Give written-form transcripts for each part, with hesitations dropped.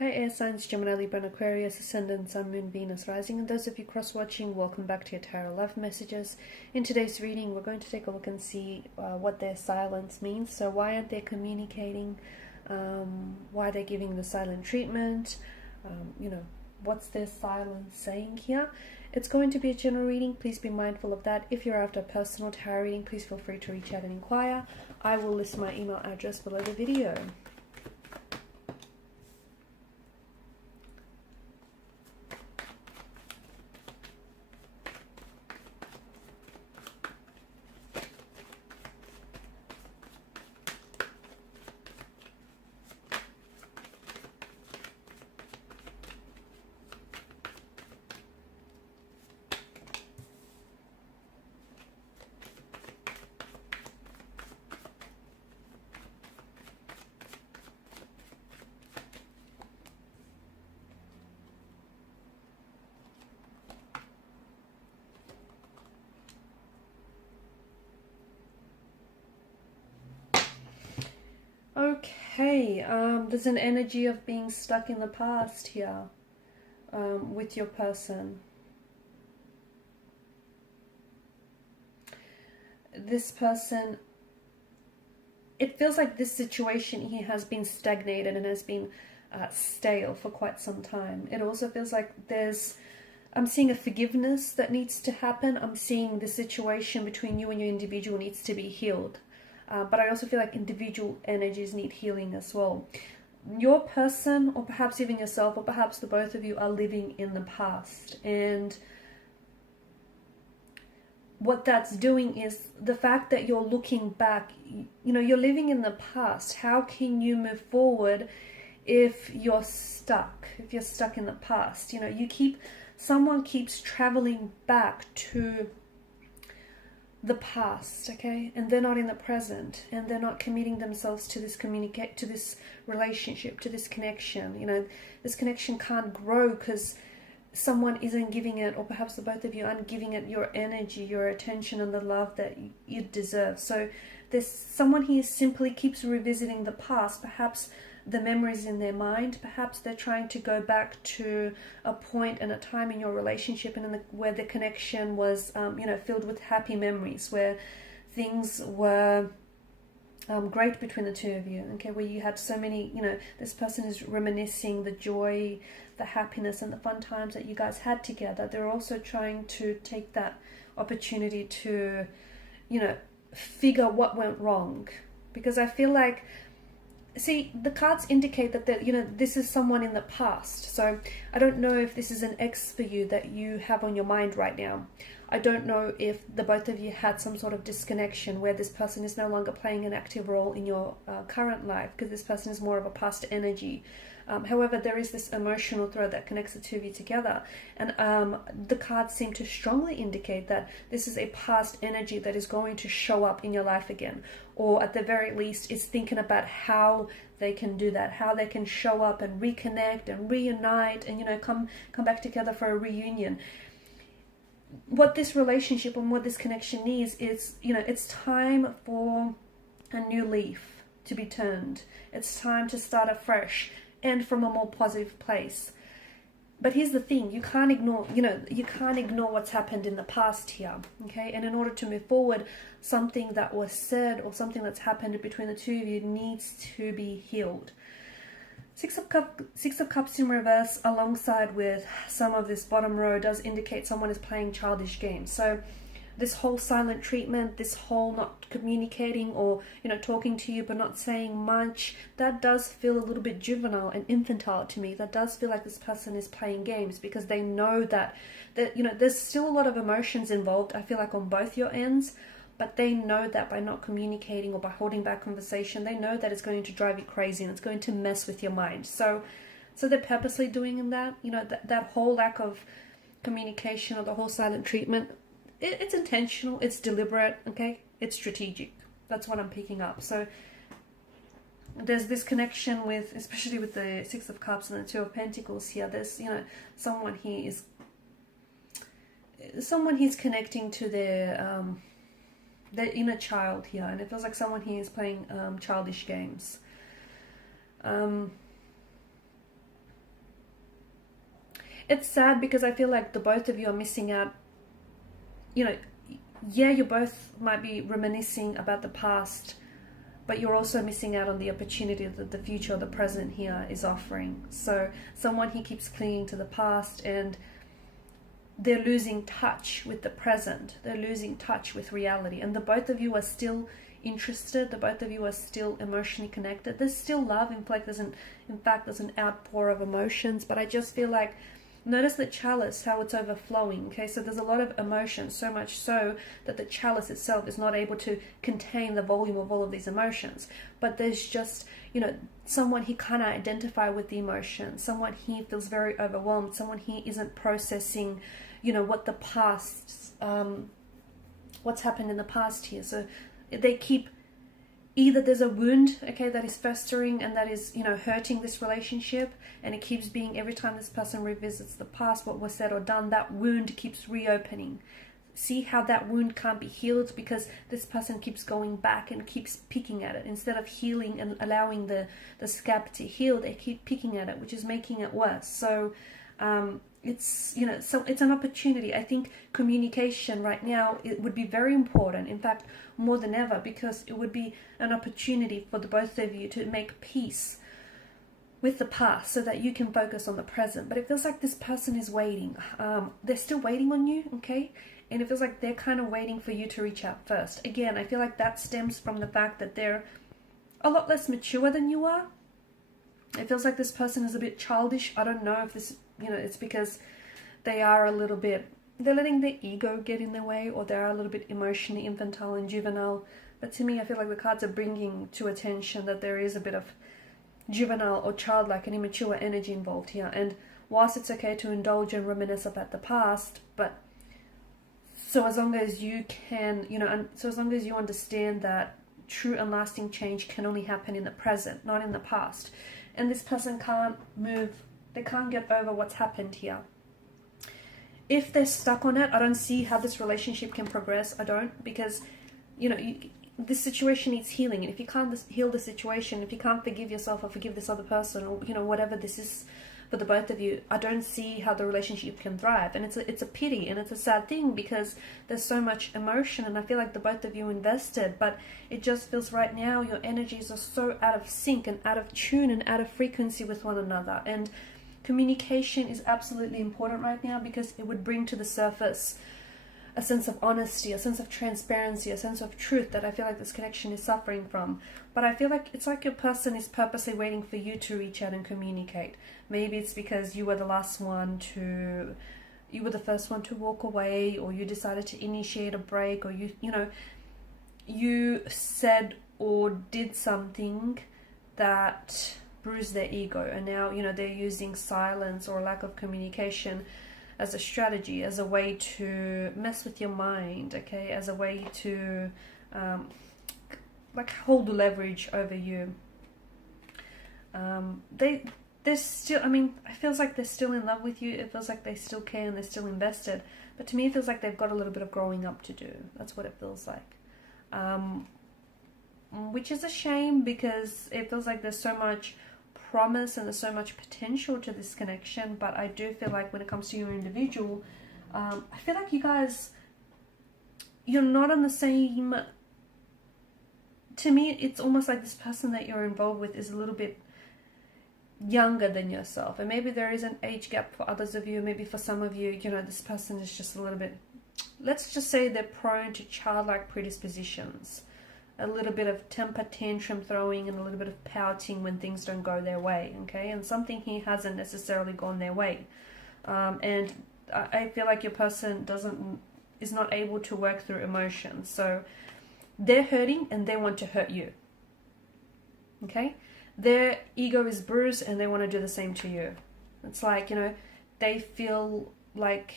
Hi air signs, Gemini, Libra and Aquarius, Ascendant, Sun, Moon, Venus, Rising, and those of you cross-watching, welcome back to your Tarot Love Messages. In today's reading, we're going to take a look and see what their silence means. So why aren't they communicating? Why they're giving the silent treatment? What's their silence saying here? It's going to be a general reading. Please be mindful of that. If you're after a personal tarot reading, please feel free to reach out and inquire. I will list my email address below the video. Okay, there's an energy of being stuck in the past here with your person. This person, it feels like this situation here has been stagnated and has been stale for quite some time. It also feels like I'm seeing a forgiveness that needs to happen. I'm seeing the situation between you and your individual needs to be healed. But I also feel like individual energies need healing as well. Your person, or perhaps even yourself, or perhaps the both of you, are living in the past. And what that's doing is the fact that you're looking back, you're living in the past. How can you move forward if you're stuck in the past? Someone keeps traveling back to the past, okay, and they're not in the present, and they're not committing themselves to this relationship, to this connection. This connection can't grow because someone isn't giving it, or perhaps the both of you aren't giving it your energy, your attention, and the love that you deserve. So there's someone here simply keeps revisiting the past, perhaps the memories in their mind. Perhaps they're trying to go back to a point and a time in your relationship and where the connection was, filled with happy memories, where things were great between the two of you. Okay, where you had so many, this person is reminiscing the joy, the happiness, and the fun times that you guys had together. They're also trying to take that opportunity to, figure what went wrong, because I feel like, see, the cards indicate that this is someone in the past. So I don't know if this is an ex for you that you have on your mind right now. I don't know if the both of you had some sort of disconnection where this person is no longer playing an active role in your current life, because this person is more of a past energy. However, there is this emotional thread that connects the two of you together. And the cards seem to strongly indicate that this is a past energy that is going to show up in your life again. Or at the very least, is thinking about how they can do that, how they can show up and reconnect and reunite and, come back together for a reunion. What this relationship and what this connection needs is, it's time for a new leaf to be turned. It's time to start afresh and from a more positive place. But here's the thing, you can't ignore what's happened in the past here, okay? And in order to move forward, something that was said or something that's happened between the two of you needs to be healed. Six of Cups in reverse alongside with some of this bottom row does indicate someone is playing childish games. So this whole silent treatment, this whole not communicating or, talking to you but not saying much, that does feel a little bit juvenile and infantile to me. That does feel like this person is playing games because they know that there's still a lot of emotions involved, I feel like, on both your ends, but they know that by not communicating or by holding back conversation, they know that it's going to drive you crazy and it's going to mess with your mind. So they're purposely doing that, that whole lack of communication or the whole silent treatment. It's intentional, it's deliberate, okay? It's strategic. That's what I'm picking up. So there's this connection with, especially with the Six of Cups and the Two of Pentacles here, there's, someone he's connecting to their inner child here, and it feels like someone here is playing childish games. it's sad because I feel like the both of you are missing out. You know, yeah, you both might be reminiscing about the past, but you're also missing out on the opportunity that the future or the present here is offering. So someone he keeps clinging to the past, and they're losing touch with the present. They're losing touch with reality. And the both of you are still interested. The both of you are still emotionally connected. There's still love. In fact, there's an outpour of emotions. But I just feel like, notice the chalice, how it's overflowing. Okay, so there's a lot of emotion, so much so that the chalice itself is not able to contain the volume of all of these emotions. But there's just, you know, someone he kind of identify with the emotion. Someone he feels very overwhelmed. Someone he isn't processing, you know, what the past, what's happened in the past here. So they keep, either there's a wound, okay, that is festering and that is, you know, hurting this relationship, and it keeps being, every time this person revisits the past, what was said or done, that wound keeps reopening. See how that wound can't be healed because this person keeps going back and keeps picking at it. Instead of healing and allowing the scab to heal, they keep picking at it, which is making it worse. So it's, you know, so it's an opportunity. I think communication right now, it would be very important, in fact more than ever, because it would be an opportunity for the both of you to make peace with the past so that you can focus on the present. But it feels like this person is waiting. They're still waiting on you, okay? And it feels like they're kind of waiting for you to reach out first. Again, I feel like that stems from the fact that they're a lot less mature than you are. It feels like this person is a bit childish. I don't know if this, you know, it's because they are a little bit, they're letting their ego get in their way, or they're a little bit emotionally infantile and juvenile. But to me, I feel like the cards are bringing to attention that there is a bit of juvenile or childlike and immature energy involved here. And whilst it's okay to indulge and reminisce about the past, but so as long as you can, you know, and so as long as you understand that true and lasting change can only happen in the present, not in the past. And this person can't move, they can't get over what's happened here. If they're stuck on it, I don't see how this relationship can progress. I don't, because, you know, this situation needs healing. And if you can't heal the situation, if you can't forgive yourself or forgive this other person, or, you know, whatever this is for the both of you, I don't see how the relationship can thrive. And it's a pity, and it's a sad thing, because there's so much emotion, and I feel like the both of you invested, but it just feels right now your energies are so out of sync and out of tune and out of frequency with one another. And communication is absolutely important right now, because it would bring to the surface a sense of honesty, a sense of transparency, a sense of truth that I feel like this connection is suffering from. But I feel like it's like your person is purposely waiting for you to reach out and communicate. Maybe it's because you were the last one to, you were the first one to walk away, or you decided to initiate a break, or you know, you said or did something that bruised their ego, and now, you know, they're using silence or lack of communication as a strategy, as a way to mess with your mind, okay, as a way to like hold the leverage over you. They're still, I mean, it feels like they're still in love with you. It feels like they still care and they're still invested. But to me, it feels like they've got a little bit of growing up to do. That's what it feels like. Which is a shame, because it feels like there's so much promise and there's so much potential to this connection. But I do feel like when it comes to your individual, I feel like you guys, you're not on the same, to me, it's almost like this person that you're involved with is a little bit younger than yourself. And maybe there is an age gap for others of you. Maybe for some of you, you know, this person is just a little bit, let's just say they're prone to childlike predispositions. A little bit of temper tantrum throwing and a little bit of pouting when things don't go their way, okay? And something here hasn't necessarily gone their way. And I feel like your person is not able to work through emotions. So they're hurting and they want to hurt you, okay? Their ego is bruised and they want to do the same to you. It's like, you know, they feel like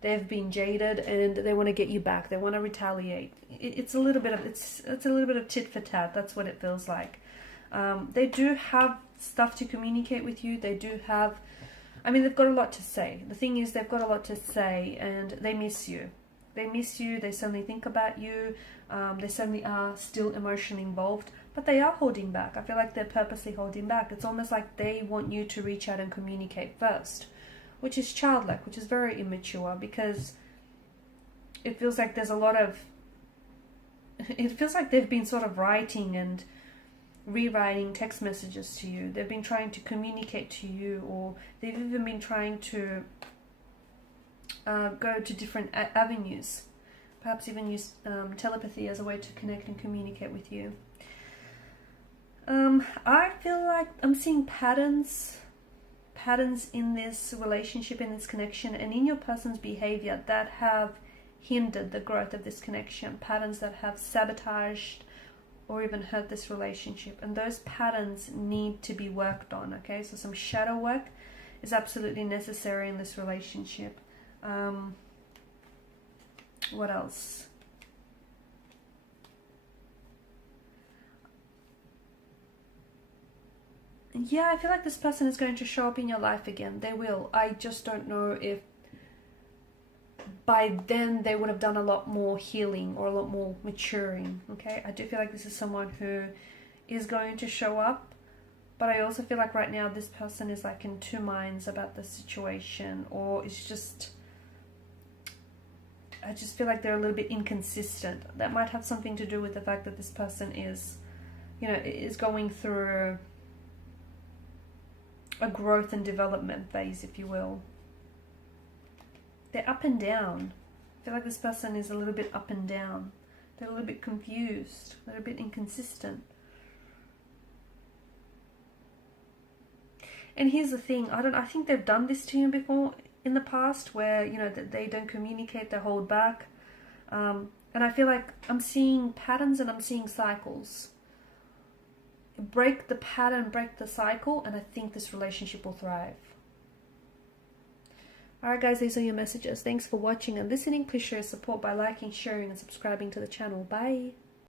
they've been jaded and they want to get you back. They want to retaliate. It's a little bit of it's a little bit of tit for tat. That's what it feels like. They do have stuff to communicate with you. They do have, I mean, they've got a lot to say. The thing is, they've got a lot to say, and they miss you. They miss you. They certainly think about you. They certainly are still emotionally involved, but they are holding back. I feel like they're purposely holding back. It's almost like they want you to reach out and communicate first. which is childlike, which is very immature, because it feels like there's a lot of, it feels like they've been sort of writing and rewriting text messages to you. They've been trying to communicate to you, or they've even been trying to go to different avenues, perhaps even use telepathy as a way to connect and communicate with you. I feel like I'm seeing patterns in this relationship, in this connection, and in your person's behavior that have hindered the growth of this connection, patterns that have sabotaged or even hurt this relationship, and those patterns need to be worked on. Okay, so some shadow work is absolutely necessary in this relationship. What else? Yeah, I feel like this person is going to show up in your life again. They will. I just don't know if by then they would have done a lot more healing or a lot more maturing. Okay, I do feel like this is someone who is going to show up, but I also feel like right now this person is like in two minds about the situation, or it's just, I just feel like they're a little bit inconsistent. That might have something to do with the fact that this person is, you know, is going through a growth and development phase, if you will. They're up and down. I feel like this person is a little bit up and down. They're a little bit confused. They're a bit inconsistent. And here's the thing. I think they've done this to you before in the past, where, you know, that they don't communicate, they hold back. And I feel like I'm seeing patterns and I'm seeing cycles. Break the pattern, break the cycle, and I think this relationship will thrive. Alright guys, these are your messages. Thanks for watching and listening. Please show your support by liking, sharing and subscribing to the channel. Bye.